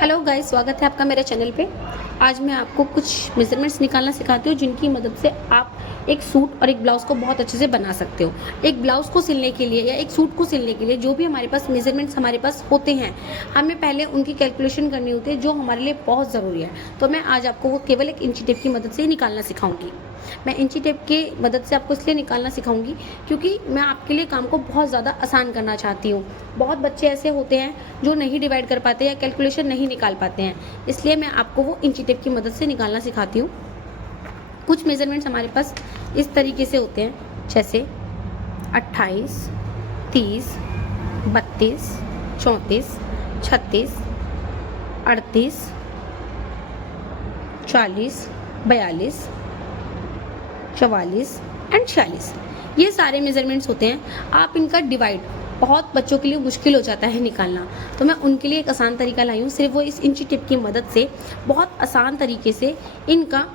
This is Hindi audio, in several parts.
हेलो गाइस, स्वागत है आपका मेरे चैनल पे। आज मैं आपको कुछ मेजरमेंट्स निकालना सिखाती हूँ जिनकी मदद से आप एक सूट और एक ब्लाउज़ को बहुत अच्छे से बना सकते हो। एक ब्लाउज़ को सिलने के लिए या एक सूट को सिलने के लिए जो भी हमारे पास मेजरमेंट्स हमारे पास होते हैं, हमें पहले उनकी कैलकुलेशन करनी होती है जो हमारे लिए बहुत ज़रूरी है। तो मैं आज आपको वो केवल एक इंची टेप की मदद से ही निकालना सिखाऊंगी। मैं इंची टेप की मदद से आपको इसलिए निकालना सिखाऊंगी क्योंकि मैं आपके लिए काम को बहुत ज़्यादा आसान करना चाहती हूँ। बहुत बच्चे ऐसे होते हैं जो नहीं डिवाइड कर पाते या कैलकुलेशन नहीं निकाल पाते हैं, इसलिए मैं आपको वो इंची टेप की मदद से निकालना सिखाती हूँ। कुछ मेजरमेंट्स हमारे पास इस तरीके से होते हैं, जैसे 28, 30, 32, 34, 36, 38, 40, 42, 44 एंड 46। ये सारे मेजरमेंट्स होते हैं। आप इनका डिवाइड बहुत बच्चों के लिए मुश्किल हो जाता है निकालना, तो मैं उनके लिए एक आसान तरीका लाई हूँ। सिर्फ वो इस इंची टिप की मदद से बहुत आसान तरीके से इनका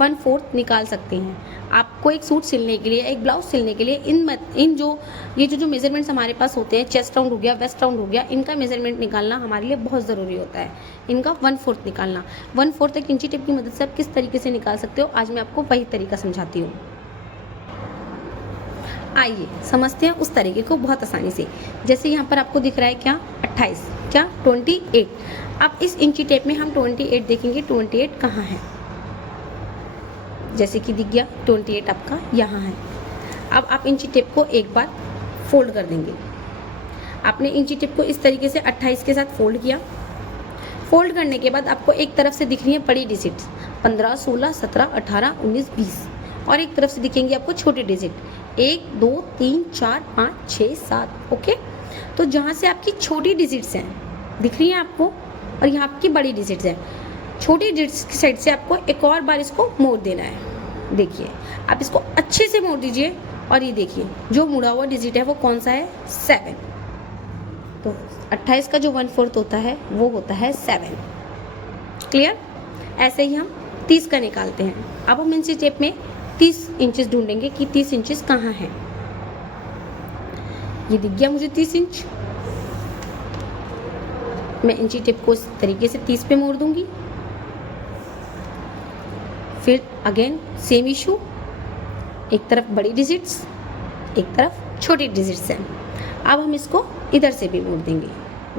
1/4 निकाल सकते हैं। आपको एक सूट सिलने के लिए, एक ब्लाउज सिलने के लिए इन जो मेजरमेंट्स हमारे पास होते हैं, चेस्ट राउंड हो गया, वेस्ट राउंड हो गया, इनका मेजरमेंट निकालना हमारे लिए बहुत ज़रूरी होता है। इनका 1/4 निकालना, 1/4 एक इंची टिप की मदद से आप किस तरीके से निकाल सकते हो, आज मैं आपको वही तरीका समझाती हूँ। आइए समझते हैं उस तरीके को बहुत आसानी से। जैसे यहाँ पर आपको दिख रहा है क्या, 28, क्या 28। अब इस इंची टेप में हम 28 देखेंगे, 28 कहाँ है। जैसे कि दिख गया 28 आपका यहाँ है। अब आप इंची टेप को एक बार फोल्ड कर देंगे। आपने इंची टेप को इस तरीके से 28 के साथ फोल्ड किया। फोल्ड करने के बाद आपको एक तरफ से दिख रही है बड़ी डिजिट्स 15, 16, 17, 18, 19, 20, और एक तरफ से दिखेंगे आपको छोटे डिजिट 1, 2, 3, 4, 5, 6, 7। ओके, तो जहाँ से आपकी छोटी डिजिट्स हैं दिख रही हैं आपको, और यहाँ आपकी बड़ी डिजिट्स हैं, छोटी डिजिट्स की साइड से आपको एक और बार इसको मोड़ देना है। देखिए, आप इसको अच्छे से मोड़ दीजिए और ये देखिए जो मुड़ा हुआ डिजिट है वो कौन सा है, 7। तो 28 का जो 1/4 होता है वो होता है 7। क्लियर। ऐसे ही हम 30 का निकालते हैं। अब हम इंची टेप में 30 इंचेस ढूंढेंगे कि 30 इंचेस कहाँ हैं। ये दिख गया मुझे 30 इंच। मैं इंची टेप को इस तरीके से 30 पे मोड़ दूंगी। फिर अगेन सेम इशू, एक तरफ बड़ी डिजिट्स, एक तरफ छोटी डिजिट्स हैं। अब हम इसको इधर से भी मोड़ देंगे।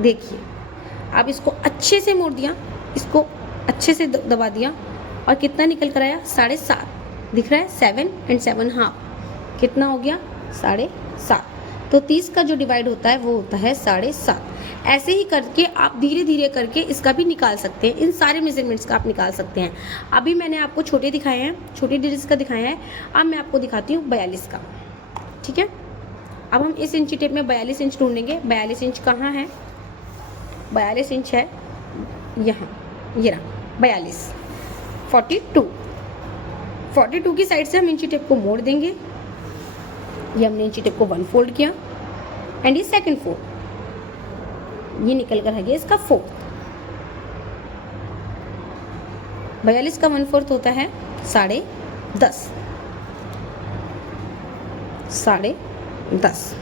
देखिए, अब इसको अच्छे से मोड़ दिया, इसको अच्छे से दबा दिया, और कितना निकल कर आया, 7.5 दिख रहा है। 7 and 7/2 कितना हो गया, 7.5। तो 30 का जो डिवाइड होता है वो होता है 7.5। ऐसे ही करके आप धीरे धीरे करके इसका भी निकाल सकते हैं। इन सारे मेजरमेंट्स का आप निकाल सकते हैं। अभी मैंने आपको छोटे दिखाए हैं, छोटी डिजिट्स का दिखाया है। अब मैं आपको दिखाती हूँ 42 का। ठीक है, अब हम इस इंची टेप में 42 इंच ढूंढेंगे। 42 इंच कहाँ है, 42 इंच है यहाँ, ये रहा 42। 42 की साइड से हम इंची टेप को मोड़ देंगे। ये हमने इंची टेप को 1 फोल्ड किया, एंड ये सेकंड फोल्ड, ये निकल कर आ गया इसका 4। 42 का 1/4 होता है 10.5, 10.5।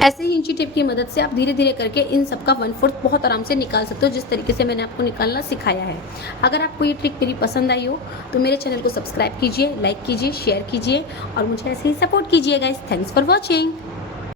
ऐसे ही इंची टेप की मदद से आप धीरे धीरे करके इन सब का 1/4 बहुत आराम से निकाल सकते हो, जिस तरीके से मैंने आपको निकालना सिखाया है। अगर आपको ये ट्रिक मेरी पसंद आई हो तो मेरे चैनल को सब्सक्राइब कीजिए, लाइक कीजिए, शेयर कीजिए और मुझे ऐसे ही सपोर्ट कीजिए गाइस। Thanks for watching.